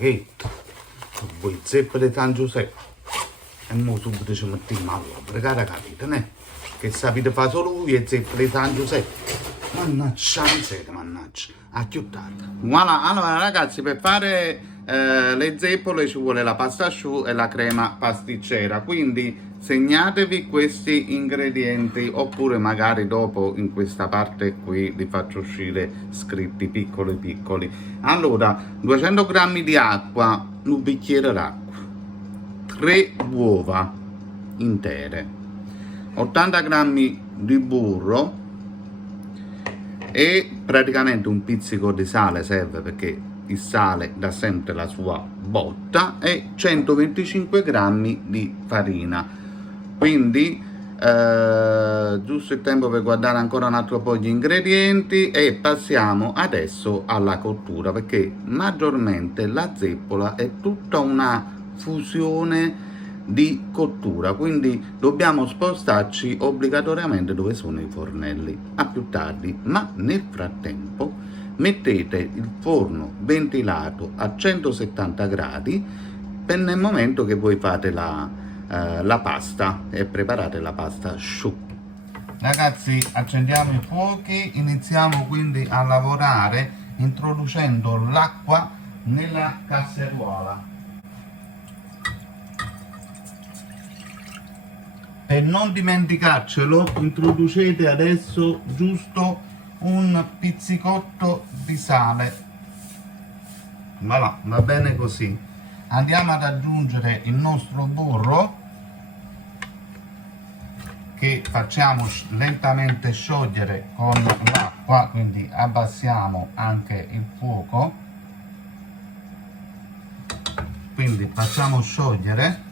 spaghetti, voi zeppe di San Giuseppe. E mo subito ci mettiamo all'opera, cara capite, ne? Che sapete fare solo voi e zeppe di San Giuseppe. Mannaggia, miseria, mannaggia, a più tardi. Voilà, allora ragazzi, per fare le zeppole ci vuole la pasta asciutta e la crema pasticcera, quindi segnatevi questi ingredienti, oppure magari dopo in questa parte qui li faccio uscire scritti piccoli piccoli. Allora, 200 g di acqua, un bicchiere d'acqua, 3 uova intere, 80 g di burro e praticamente un pizzico di sale serve, perché il sale dà sempre la sua botta, e 125 g di farina. Quindi giusto il tempo per guardare ancora un altro po' gli ingredienti, e passiamo adesso alla cottura, perché maggiormente la zeppola è tutta una fusione di cottura, quindi dobbiamo spostarci obbligatoriamente dove sono i fornelli. A più tardi, ma nel frattempo mettete il forno ventilato a 170 gradi per nel momento che voi fate la pasta e preparate la pasta asciutta. Ragazzi, accendiamo i fuochi, iniziamo quindi a lavorare introducendo l'acqua nella casseruola. Per non dimenticarcelo, introducete adesso giusto un pizzicotto di sale. Voilà, va bene così. Andiamo ad aggiungere il nostro burro, che facciamo lentamente sciogliere con l'acqua, quindi abbassiamo anche il fuoco. Quindi facciamo sciogliere.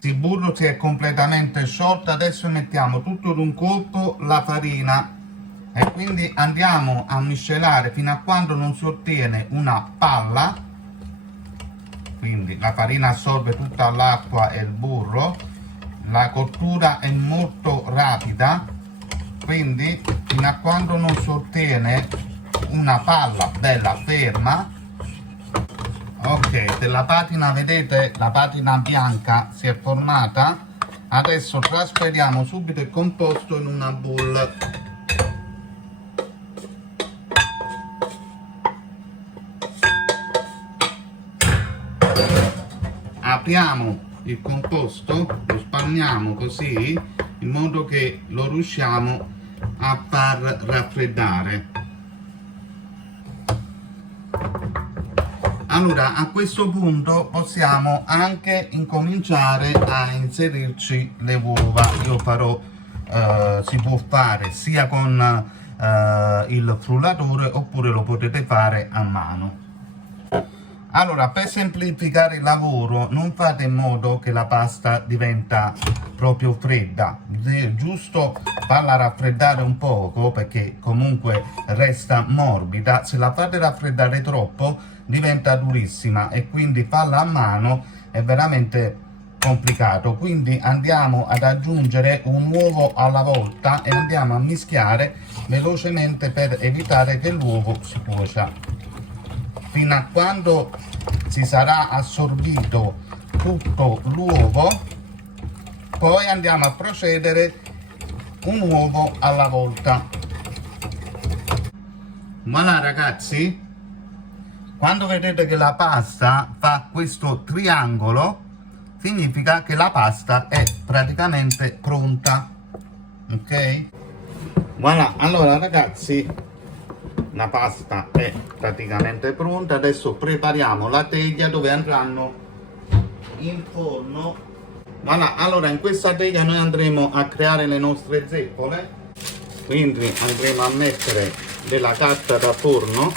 Il burro si è completamente sciolto, adesso mettiamo tutto d'un colpo la farina e quindi andiamo a miscelare fino a quando non si ottiene una palla, quindi la farina assorbe tutta l'acqua e il burro, la cottura è molto rapida, quindi fino a quando non si ottiene una palla bella ferma. Ok, della patina, vedete, la patina bianca si è formata. Adesso trasferiamo subito il composto in una bowl. Apriamo il composto, lo spalmiamo così, in modo che lo riusciamo a far raffreddare. Allora, a questo punto possiamo anche incominciare a inserirci le uova. Io farò, si può fare sia con il frullatore, oppure lo potete fare a mano. Allora, per semplificare il lavoro, non fate in modo che la pasta diventa proprio fredda, è giusto farla raffreddare un poco, perché comunque resta morbida. Se la fate raffreddare troppo diventa durissima, e quindi farla a mano è veramente complicato. Quindi andiamo ad aggiungere un uovo alla volta e andiamo a mischiare velocemente per evitare che l'uovo si cuocia, fino a quando si sarà assorbito tutto l'uovo. Poi andiamo a procedere un uovo alla volta. Voilà ragazzi, quando vedete che la pasta fa questo triangolo, significa che la pasta è praticamente pronta. Ok? Voilà, allora ragazzi, la pasta è praticamente pronta. Adesso prepariamo la teglia dove andranno in forno. Voilà, allora in questa teglia noi andremo a creare le nostre zeppole. Quindi andremo a mettere della carta da forno,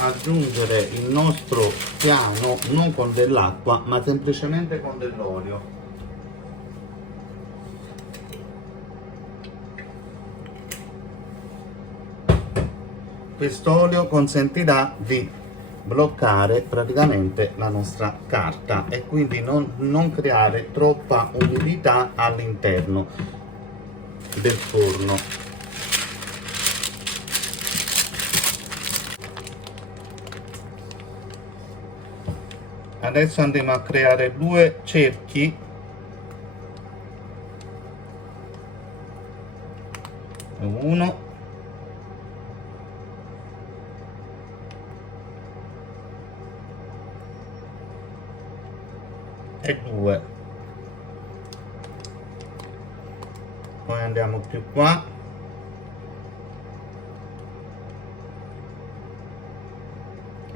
aggiungere il nostro piano non con dell'acqua ma semplicemente con dell'olio. Quest'olio consentirà di bloccare praticamente la nostra carta e quindi non creare troppa umidità all'interno del forno. Adesso andremo a creare 2 cerchi, uno e 2, poi andiamo più qua,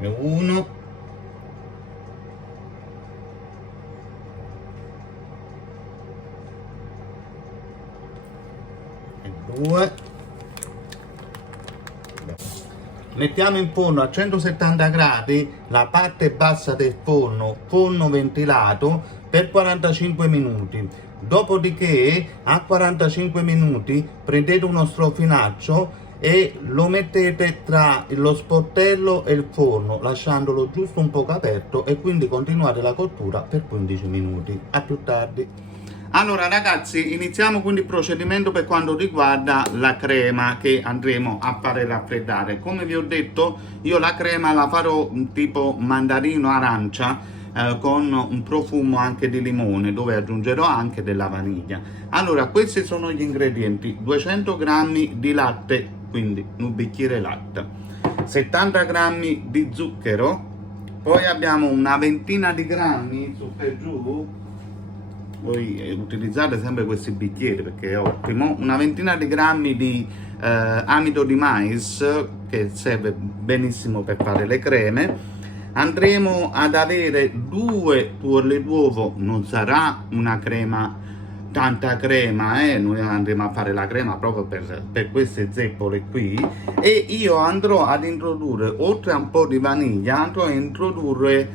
e 1 e 2. Mettiamo in forno a 170 gradi la parte bassa del forno ventilato per 45 minuti. Dopodiché a 45 minuti prendete uno strofinaccio e lo mettete tra lo sportello e il forno, lasciandolo giusto un poco aperto, e quindi continuate la cottura per 15 minuti. A più tardi. Allora ragazzi, iniziamo quindi il procedimento per quanto riguarda la crema che andremo a fare raffreddare. Come vi ho detto, io la crema la farò tipo mandarino arancia, con un profumo anche di limone, dove aggiungerò anche della vaniglia. Allora, questi sono gli ingredienti: 200 g di latte, quindi un bicchiere latte, 70 g di zucchero, poi abbiamo una ventina di grammi, su per giù, voi utilizzate sempre questi bicchieri perché è ottimo, una ventina di grammi di amido di mais, che serve benissimo per fare le creme. Andremo ad avere 2 tuorli d'uovo, non sarà una crema, tanta crema, noi andremo a fare la crema proprio per queste zeppole qui, e io andrò ad introdurre, oltre a un po' di vaniglia, andrò a introdurre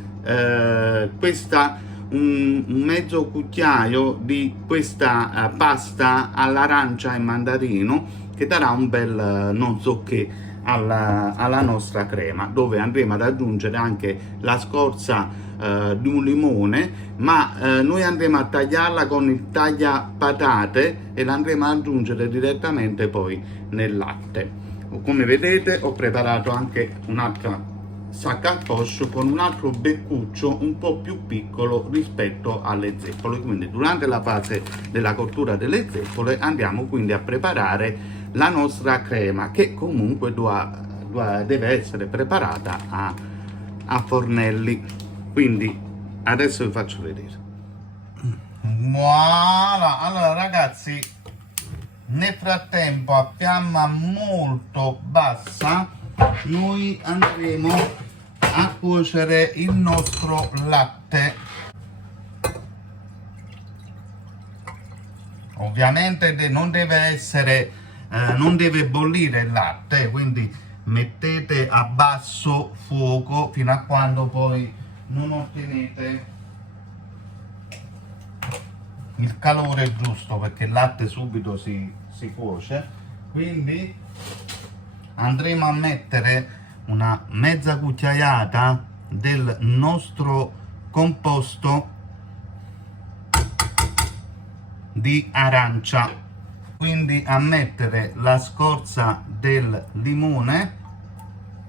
un mezzo cucchiaio di questa pasta all'arancia e mandarino, che darà un bel non so che alla nostra crema, dove andremo ad aggiungere anche la scorza di un limone, ma noi andremo a tagliarla con il taglia patate e la andremo ad aggiungere direttamente poi nel latte. Come vedete, ho preparato anche un'altra sacca a poche con un altro beccuccio un po' più piccolo rispetto alle zeppole. Quindi durante la fase della cottura delle zeppole andiamo quindi a preparare la nostra crema, che comunque deve essere preparata a fornelli. Quindi adesso vi faccio vedere. Voilà. Allora ragazzi, nel frattempo a fiamma molto bassa noi andremo a cuocere il nostro latte. Ovviamente non deve bollire il latte, quindi mettete a basso fuoco fino a quando poi non ottenete il calore giusto, perché il latte subito si cuoce. Quindi andremo a mettere una mezza cucchiaiata del nostro composto di arancia, quindi a mettere la scorza del limone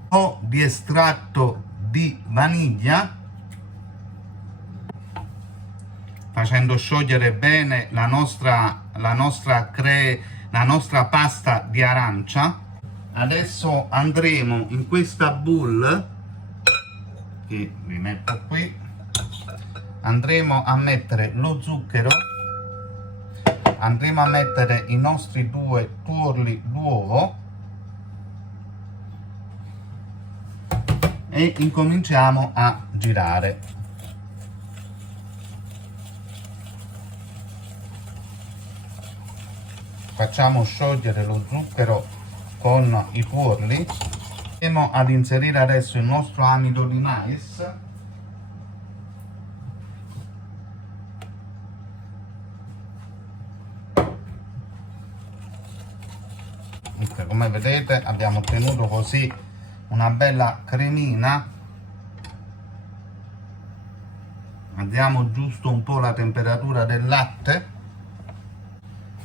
o di estratto di vaniglia, facendo sciogliere bene la nostra pasta di arancia. Adesso andremo in questa bowl, che vi metto qui, andremo a mettere lo zucchero, andremo a mettere i nostri 2 tuorli d'uovo e incominciamo a girare. Facciamo sciogliere lo zucchero con i tuorli. Andiamo ad inserire adesso il nostro amido di mais, come vedete abbiamo ottenuto così una bella cremina. Alziamo giusto un po' la temperatura del latte,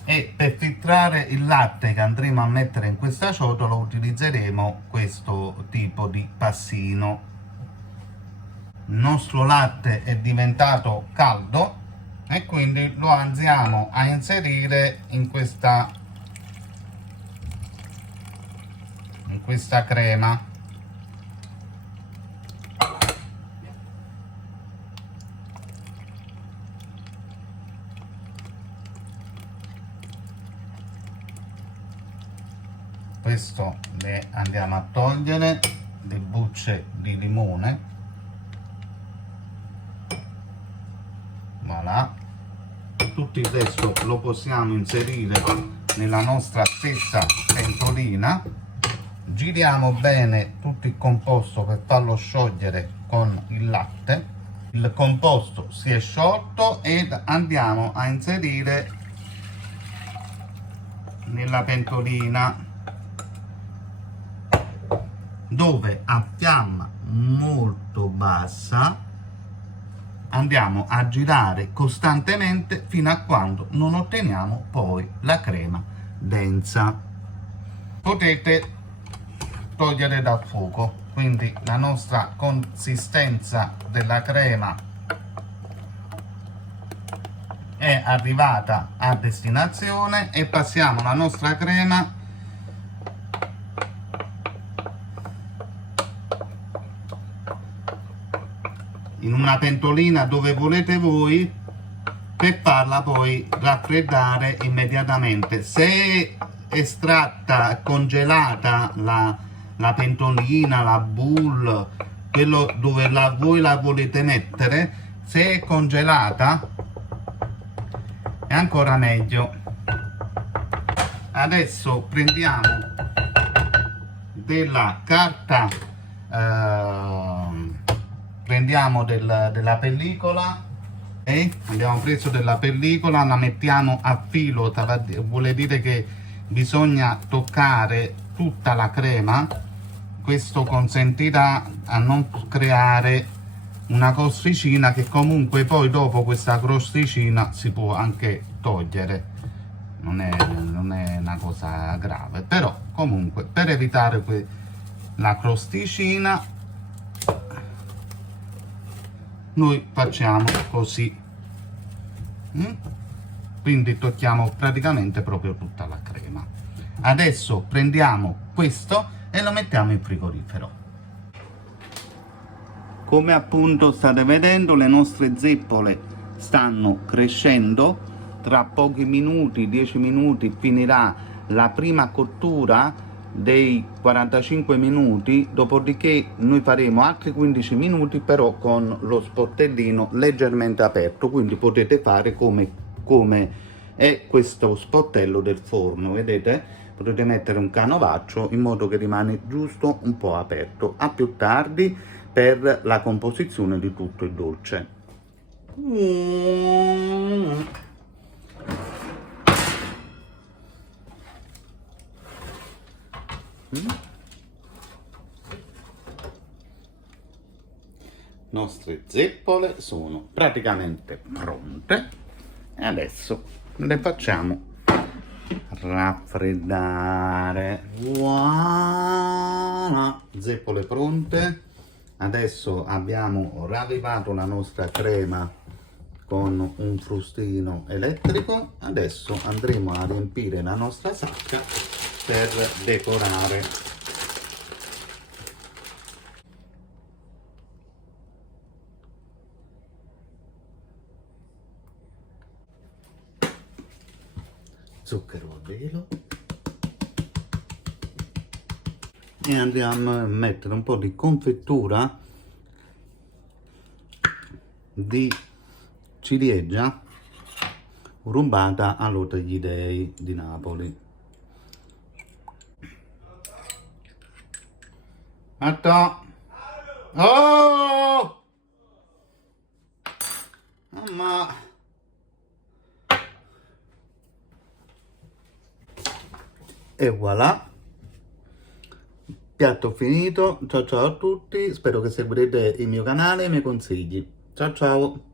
e per filtrare il latte che andremo a mettere in questa ciotola utilizzeremo questo tipo di passino. il nostro latte è diventato caldo e quindi lo andiamo a inserire in questa crema. Questo le andiamo a togliere le bucce di limone, voilà. Tutto il resto lo possiamo inserire nella nostra stessa pentolina, giriamo bene tutto il composto per farlo sciogliere con il latte. Il composto si è sciolto ed andiamo a inserire nella pentolina, dove a fiamma molto bassa andiamo a girare costantemente fino a quando non otteniamo poi la crema densa. Potete togliere dal fuoco, quindi la nostra consistenza della crema è arrivata a destinazione e passiamo la nostra crema in una pentolina dove volete voi, per farla poi raffreddare immediatamente. Se è estratta, congelata la pentolina, la bowl, quello dove voi la volete mettere, se è congelata è ancora meglio. Adesso prendiamo della carta, prendiamo della pellicola, abbiamo preso della pellicola, la mettiamo a filo, vuol dire che bisogna toccare tutta la crema. Questo consentirà a non creare una crosticina, che comunque poi dopo questa crosticina si può anche togliere, non è una cosa grave, però comunque per evitare la crosticina noi facciamo così. Quindi tocchiamo praticamente proprio tutta la crema. Adesso prendiamo questo e lo mettiamo in frigorifero. Come appunto state vedendo, le nostre zeppole stanno crescendo. Tra pochi minuti, 10 minuti, finirà la prima cottura dei 45 minuti, dopodiché noi faremo altri 15 minuti però con lo sportellino leggermente aperto, quindi potete fare come è questo sportello del forno, vedete? Potete mettere un canovaccio in modo che rimane giusto un po' aperto. A più tardi per la composizione di tutto il dolce. Nostre zeppole sono praticamente pronte e adesso le facciamo raffreddare. Voilà! Zeppole pronte. Adesso abbiamo ravvivato la nostra crema con un frustino elettrico. Adesso andremo a riempire la nostra sacca per decorare. Zucchero a velo e andiamo a mettere un po' di confettura di ciliegia rubata all'Hôtel degli Dei di Napoli. Aspetta! Oh! Mamma! E voilà, piatto finito. Ciao ciao a tutti, spero che seguirete il mio canale e i miei consigli. Ciao ciao.